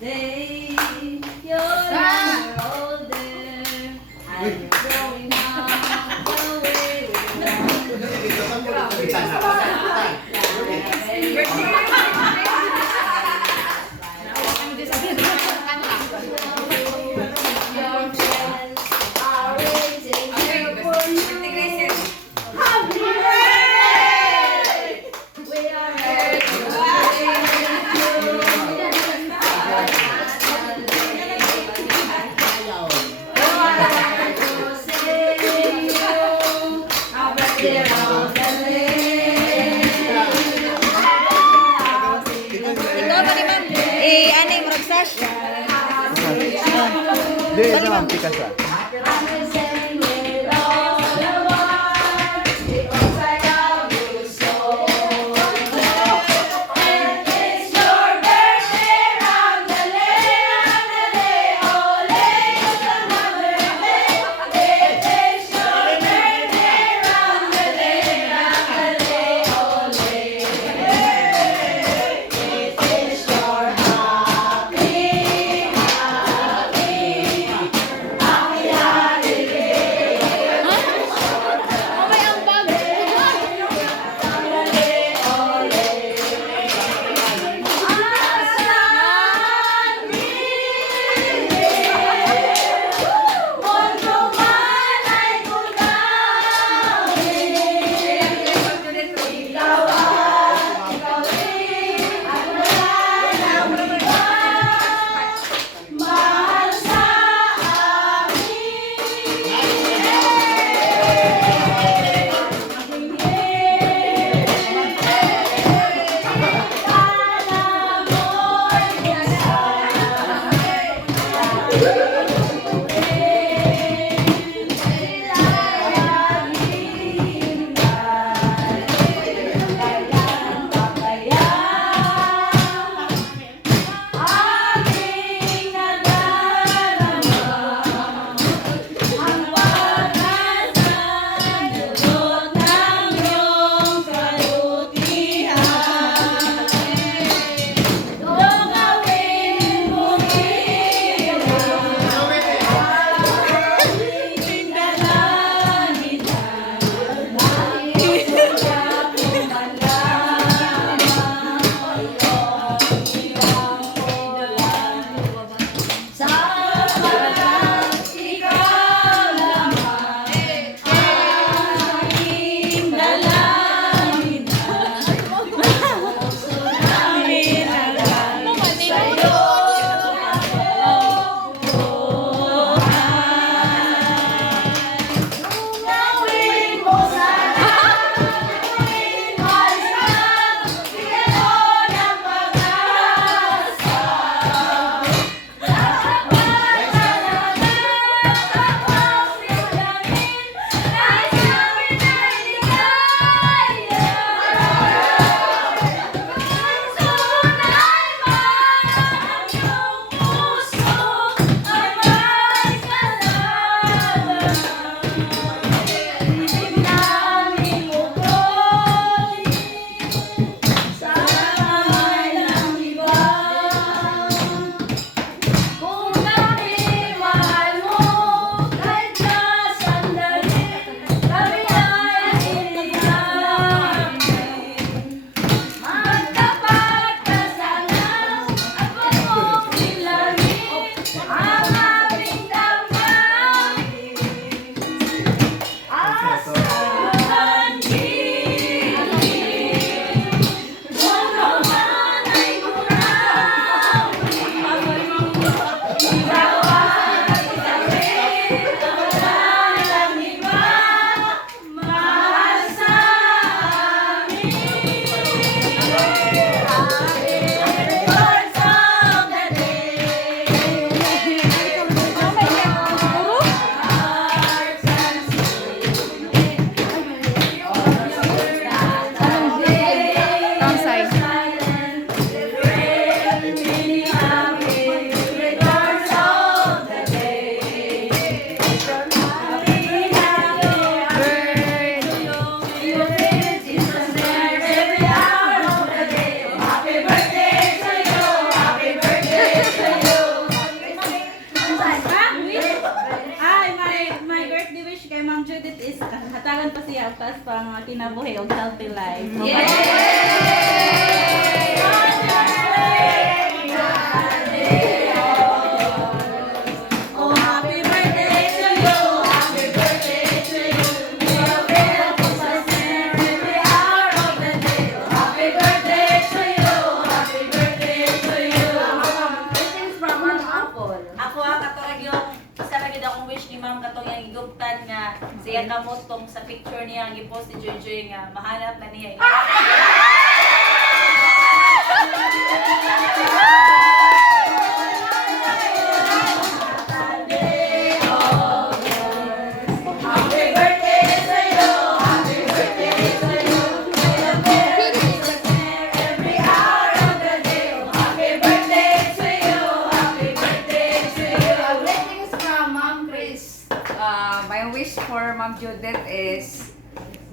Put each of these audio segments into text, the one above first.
birthday. You're older and you're growing up the way we Your friends are waiting here for you. Happy birthday! We are here to Ikaw pa naman. Ano yung ragsash? Hindi, ito naman, pikas ah. gatas pang kinabuhi og healthy life. Oh, happy birthday to you. Happy birthday to you. May your will prosper every hour of the day. Happy birthday to you. Happy birthday to you. Greetings from Ma'am Apple. Ako katorag yung isa lagi akong wish ni Ma'am katong yang iguptan nga siya kamot tong sa picture niya ang i-post ni Joy Joy nga mahanap na niya. Happy birthday to you. Happy birthday to you. May your will prosper every hour of the day. Happy birthday to you. Happy birthday to you. Greetings from Ma'am Chris. My wish for Ma'am Judith is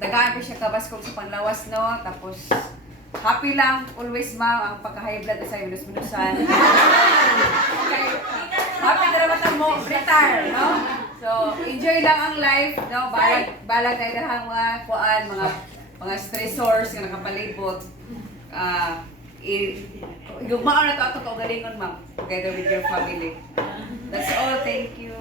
dagaan pa siya kabaskog sa panlawas, no? Tapos happy lang always, ma'am, ang pagka-high blood sa minus-minusan. Okay. Happy na naman mo retire, no? So enjoy lang ang life, no? Balag tayo ng mga kuan, mga stressors nga nakapalibot. Igugmaon na to ato kaugalingon, ma'am, together with your family. That's all. Thank you.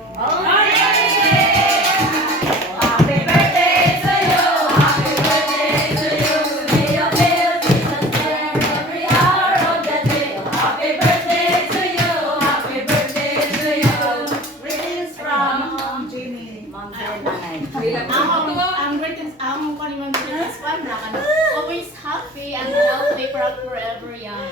Happy birthday to you. Happy birthday to you. May your will prosper every hour of the day. Happy birthday to you. Happy birthday to you. Greetings from Ma'am Jenny. Ma'am Jenay. Ang greatest amo ko ni Ma'am Jenny is one na always happy and healthy forever young.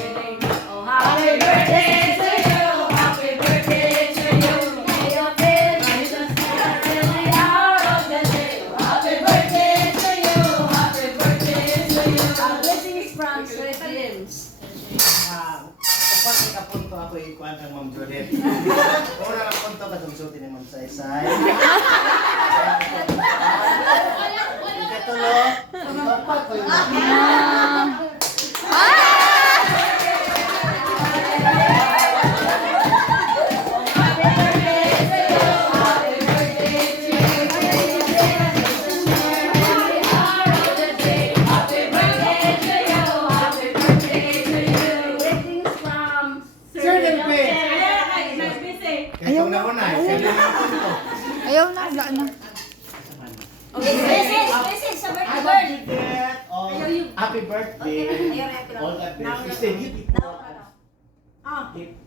Happy birthday to you. Happy birthday to you. May your will prosper every hour of the day. Happy birthday to you. Happy birthday to you. Greetings from Sir James. Dapat may kapunto ako ikuan ng Ma'am Judith. Una ang punto katong sulti ni Ma'am Saysay. Ikatulo, ikapat ko yung Greetings from Sir Delphin! Kaya itong nauna, kaya yung punto. Message sa birthday Happy girl. birthday! Oh, happy birthday! All the best. Stay beautiful. Ah. Keep-